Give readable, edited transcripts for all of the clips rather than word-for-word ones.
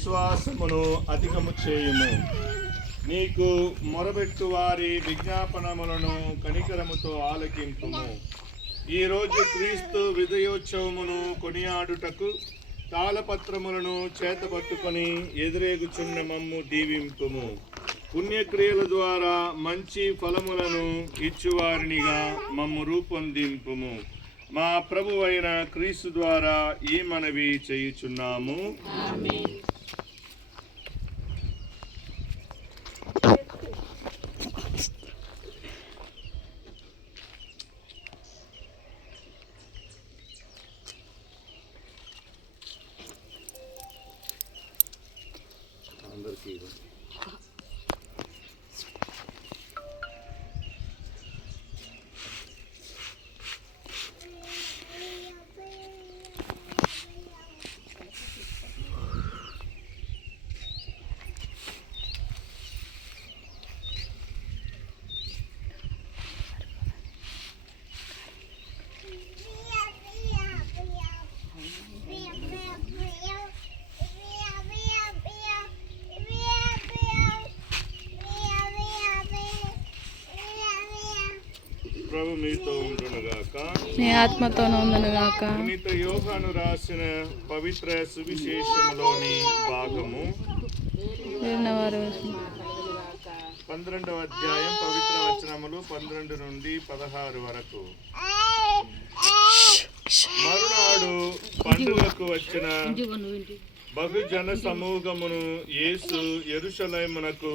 విశ్వాసమును అధికము చేయుము. నీకు మొరబెట్టు వారి విజ్ఞాపనములను కనికరముతో ఆలకింపుము. ఈరోజు క్రీస్తు విజయోత్సవమును కొనియాడుటకు తాళపత్రములను చేతపట్టుకొని ఎదురేగుచున్న మమ్ము దీవింపుము. పుణ్యక్రియల ద్వారా మంచి ఫలములను ఇచ్చువారినిగా మమ్ము రూపొందింపుము. మా ప్రభువైన క్రీస్తు ద్వారా ఈ మనవి చేయుచున్నాము. అందరికీ ప్రభు మీతో ఉండునుగాక, నీ ఆత్మతోనూ ఉండునుగాక. పునీత యోహాను రాసిన పవిత్ర సువిశేషములోని భాగము 12వ అధ్యాయం పవిత్ర వచనములు 12 నుండి 16 వరకు. మరునాడు పండుగకు వచ్చిన బహుజన సమూహమును యేసు యెరూషలేమునకు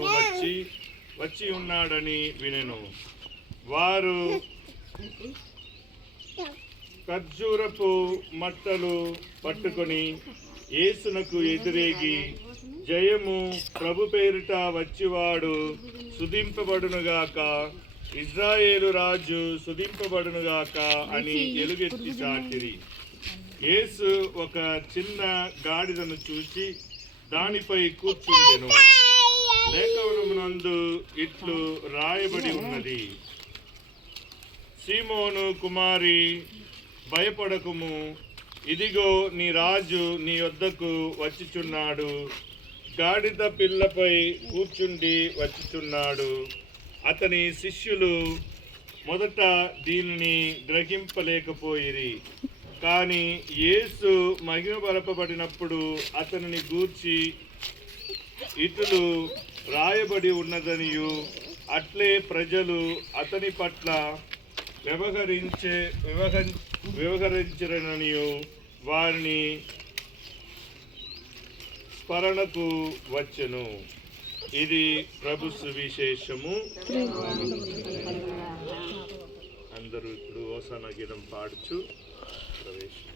వచ్చి ఉన్నాడని వినెను. వారు ఖర్జూరపు మట్టలు పట్టుకొని యేసునకు ఎదురేగి, జయము, ప్రభు పేరిట వచ్చివాడు స్తుతింపబడునుగాక, ఇజ్రాయేలు రాజు స్తుతింపబడునుగాక అని ఎలుగెత్తి చాటిరి. యేసు ఒక చిన్న గాడిదను చూసి దానిపై కూర్చుండెను. లేఖనమునందు ఇట్లు రాయబడి ఉన్నది: సీమోను కుమారి, భయపడకుము, ఇదిగో నీ రాజు నీ యొద్దకు వచ్చుచున్నాడు, గాడిద పిల్లపై కూర్చుండి వచ్చుచున్నాడు. అతని శిష్యులు మొదట దీనిని గ్రహింపలేకపోయిరి. కానీ యేసు మహిమపరపబడినప్పుడు అతనిని గూర్చి ఇట్లు రాయబడి ఉన్నదనియు, అట్లే ప్రజలు అతని పట్ల వ్యవహరించరనియు వారిని స్మరణకు వచ్చెను. ఇది ప్రభు సువిశేషము. అందరూ ఇప్పుడు హోసన్నా గీతం పాడుచు ప్రవేశం.